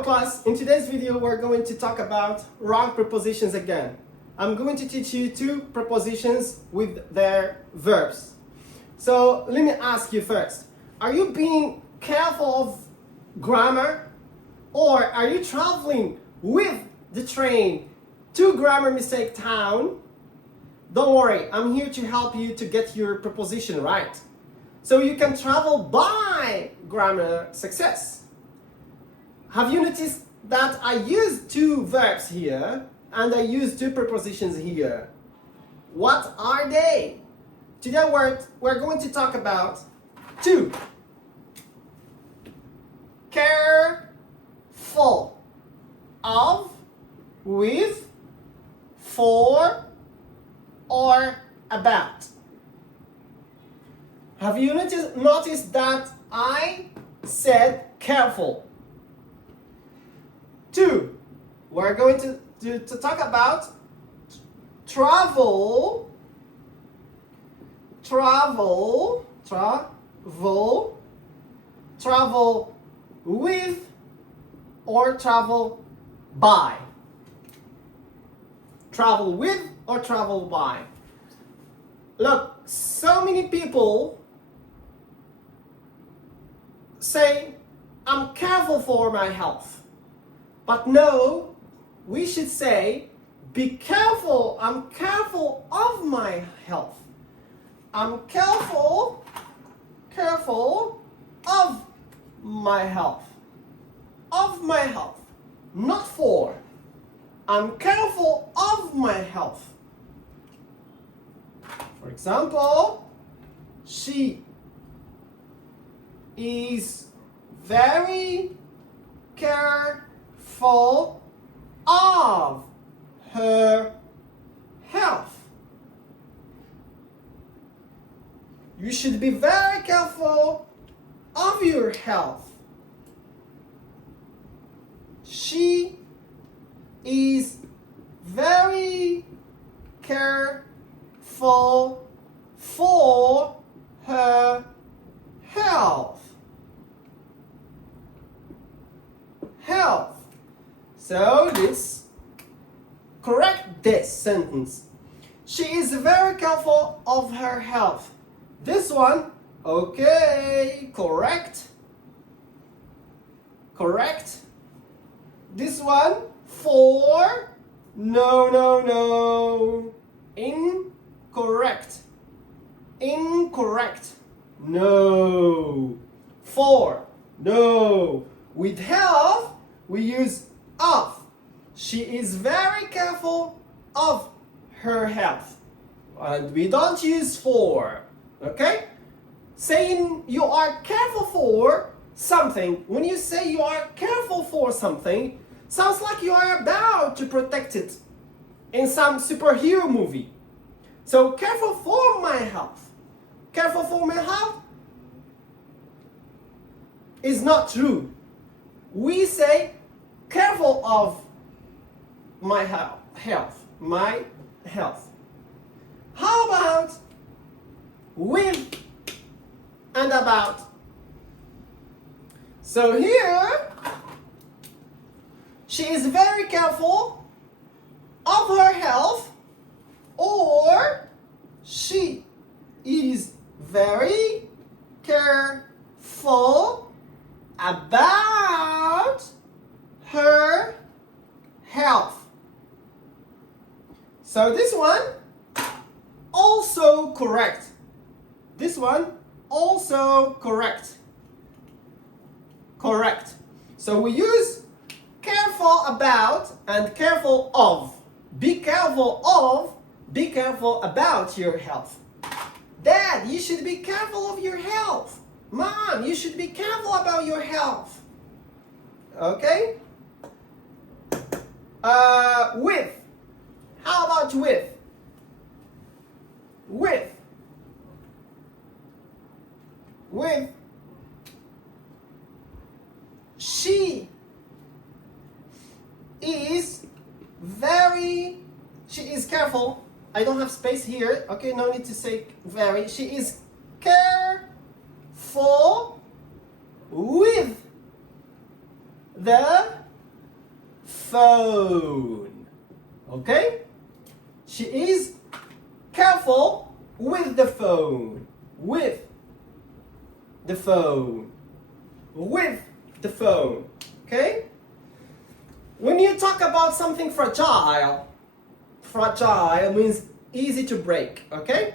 Hello class, in today's video we're going to talk about wrong prepositions again. I'm going to teach you two prepositions with their verbs. So let me ask you first, are you being careful of grammar? Or are you traveling with the train to grammar mistake town? Don't worry, I'm here to help you to get your preposition right, so you can travel by grammar success. Have you noticed that I used two verbs here and I used two prepositions here? What are they? Today we're going to talk about two. Careful of, with, for, or about. Have you noticed that I said careful? Two, we're going to talk about travel with, or travel by. Travel with or travel by. Look, so many people say, I'm careful for my health. But no, we should say, be careful, I'm careful of my health. I'm careful of my health. Of my health, not for. I'm careful of my health. For example, she is very careful of her health. You should be very careful of your health. She is very careful for her health. Health. So let's correct this sentence. She is very careful of her health. This one, okay, correct. Correct. This one, for, no. Incorrect. Incorrect. No. For, no. With health, we use of. She is very careful of her health. And we don't use for. Okay? Saying you are careful for something, when you say you are careful for something, sounds like you are about to protect it in some superhero movie. So, careful for my health. Careful for my health is not true. We say careful of my health. My health. How about with and about? So here, she is very careful of her health, or she is very careful about her health. So this one also correct. This one also correct. Correct. So we use careful about and careful of. Be careful of, be careful about your health. Dad, you should be careful of your health. Mom, you should be careful about your health. Okay? With. How about with? With. With. She is careful. I don't have space here. Okay, no need to say very. She is careful with the phone. Okay? She is careful with the phone. With the phone. With the phone. Okay? When you talk about something fragile, fragile means easy to break. Okay?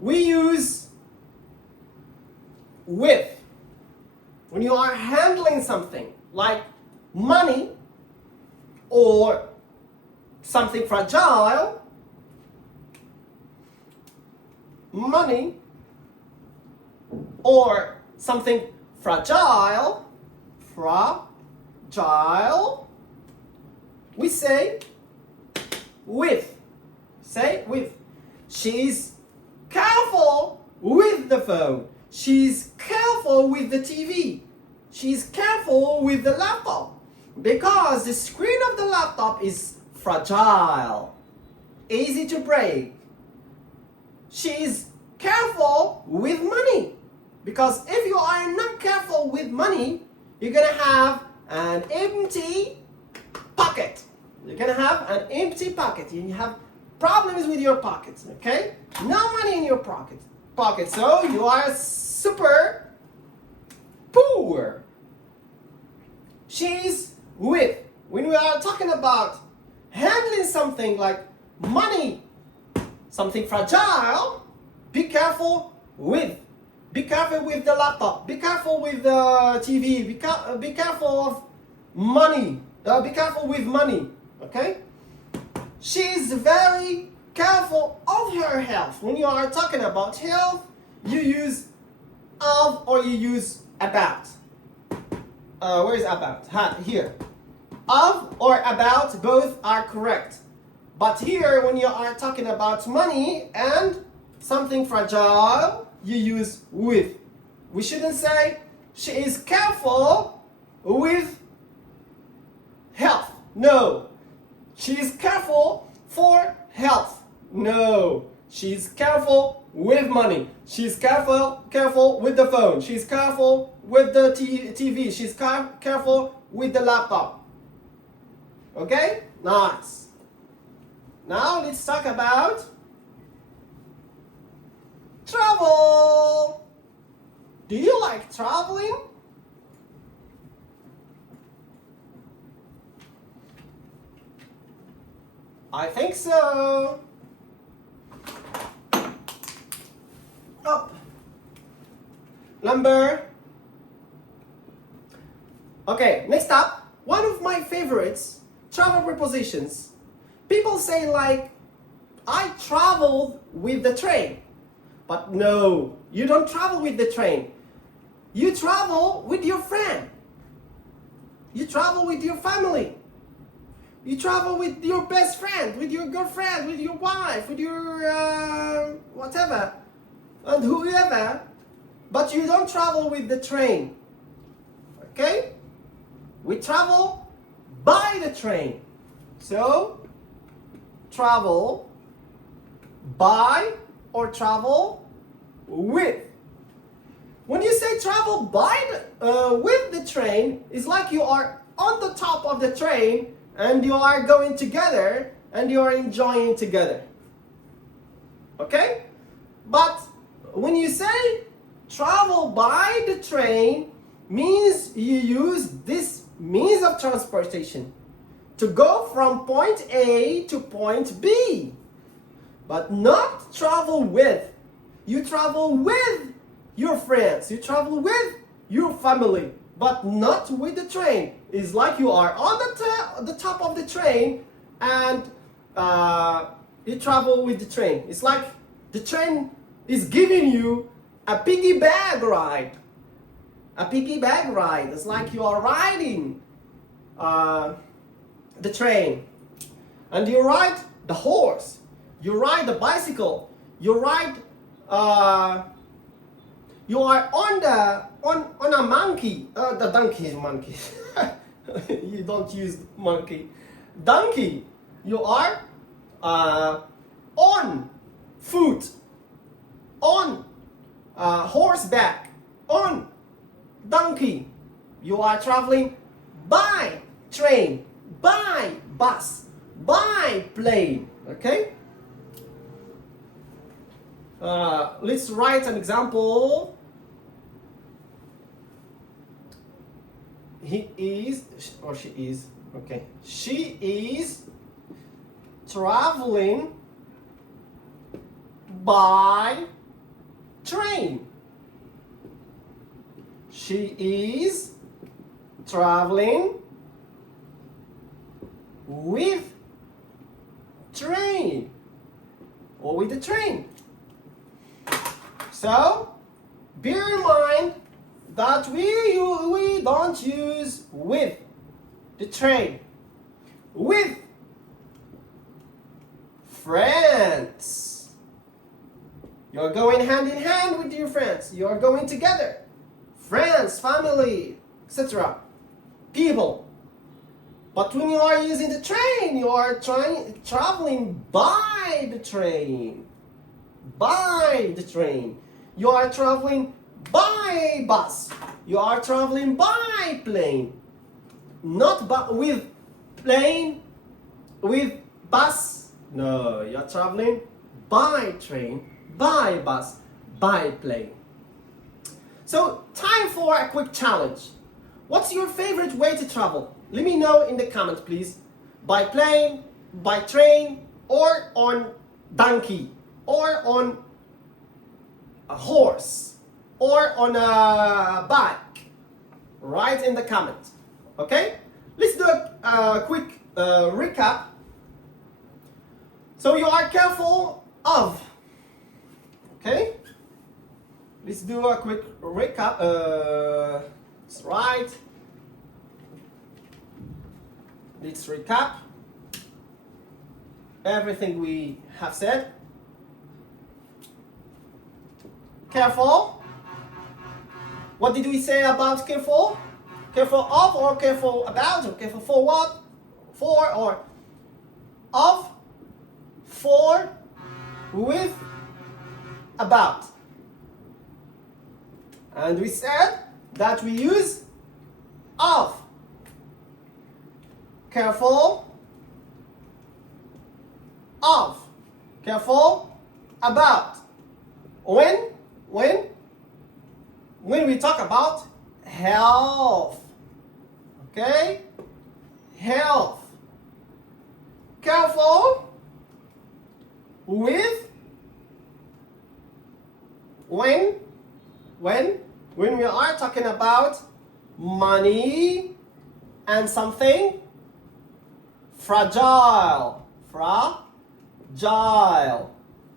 We use with. When you are handling something like money or something fragile, money or something fragile, we say with. Say with. She's careful with the phone. She's careful with the TV. She's careful with the laptop because the screen of the laptop is fragile, easy to break. She's careful with money because if you are not careful with money, you're gonna have an empty pocket. You're gonna have an empty pocket. You have problems with your pockets, okay? No money in your pocket. So you are super poor. She's with. When we are talking about handling something like money, something fragile, be careful with. Be careful with the laptop. Be careful with the TV. Be careful of money. Be careful with money. Okay? She's very careful of her health. When you are talking about health, you use of or you use about. Where is about? Here. Of or about, both are correct. But here, when you are talking about money and something fragile, you use with. We shouldn't say she is careful with health. No. She is careful for health. No. She's careful with money. She's careful with the phone. She's careful with the TV. She's careful with the laptop. Okay? Nice. Now let's talk about travel. Do you like traveling? I think so. Up. Okay, next up, one of my favorites, travel prepositions. People say like, I traveled with the train. But no, you don't travel with the train. You travel with your friend. You travel with your family. You travel with your best friend, with your girlfriend, with your wife, with your whatever, and whoever. But you don't travel with the train. Okay? We travel by the train. So, travel by or travel with. When you say travel with the train, it's like you are on the top of the train and you are going together and you are enjoying together. Okay? But when you say travel by the train, means you use this means of transportation to go from point A to point B. But not travel with. You travel with your friends. You travel with your family. But not with the train. It's like you are on the top of the train and you travel with the train. It's like the train is giving you a piggy bag ride. A piggy bag ride. It's like you are riding the train. And you ride the horse. You ride the bicycle. You ride you are on a monkey. The donkey is monkey. You don't use monkey. Donkey. You are on foot, on horseback, on donkey. You are traveling by train, by bus, by plane. Okay? Let's write an example. He is, or she is, okay. She is traveling by train. She is traveling with train or with the train. So bear in mind that we don't use with the train. With friends. You're going hand in hand with your friends. You're going together. Friends, family, etc. People. But when you are using the train, you are traveling by the train. By the train. You are traveling by bus. You are traveling by plane. Not with plane, with bus. No, you are traveling by train, by bus, by plane. So, time for a quick challenge. What's your favorite way to travel? Let me know in the comments, please. By plane, by train, or on donkey, or on a horse, or on a bike. Write in the comments. Okay? Let's do a quick recap. So you are careful of. Okay? Let's do a quick recap. That's right. Let's recap everything we have said. Careful. What did we say about careful? Careful of or careful about or careful for what? For or of, for, with, about. And we said that we use of. Careful of. Careful about. When we talk about health. Okay? Health. Careful with when we are talking about money and something fragile. Fragile.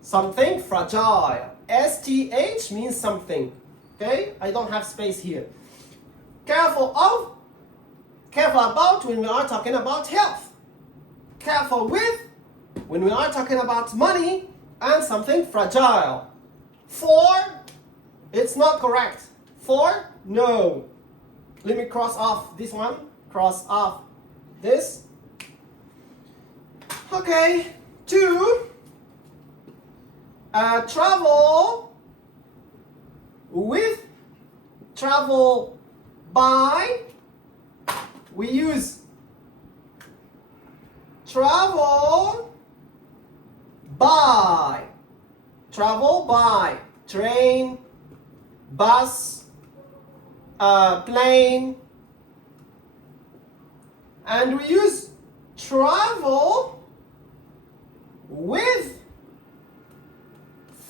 Something fragile. STH means something. Okay? I don't have space here. Careful of, careful about when we are talking about health. Careful with when we are talking about money and something fragile. For, it's not correct. For, no. Let me cross off this one. Cross off this. Okay. To travel with, travel by, we use travel by. Travel by train, bus, plane, and we use travel with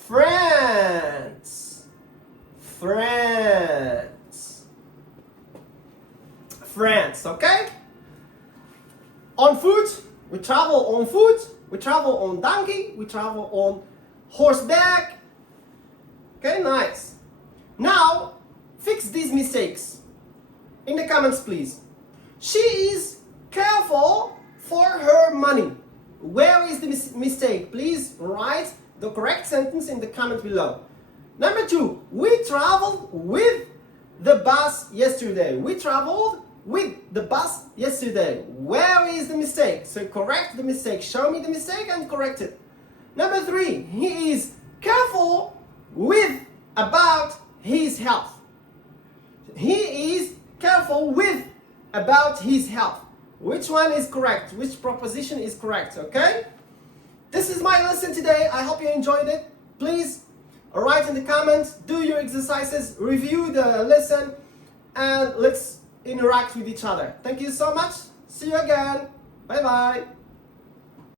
friends. Friends, okay? On foot, we travel on foot, we travel on donkey, we travel on horseback. Okay, nice. Now, fix these mistakes. In the comments, please. She is careful for her money. Where is the mistake? Please write the correct sentence in the comment below. Number 2, we traveled with the bus yesterday. We traveled with the bus yesterday. Where is the mistake? So correct the mistake. Show me the mistake and correct it. Number 3, he is careful with about his health. He is careful with about his health. which one is correct, which preposition is correct, okay? This is my lesson today. I hope you enjoyed it. Please write in the comments, do your exercises, review the lesson, and let's interact with each other. Thank you so much. See you again. Bye bye.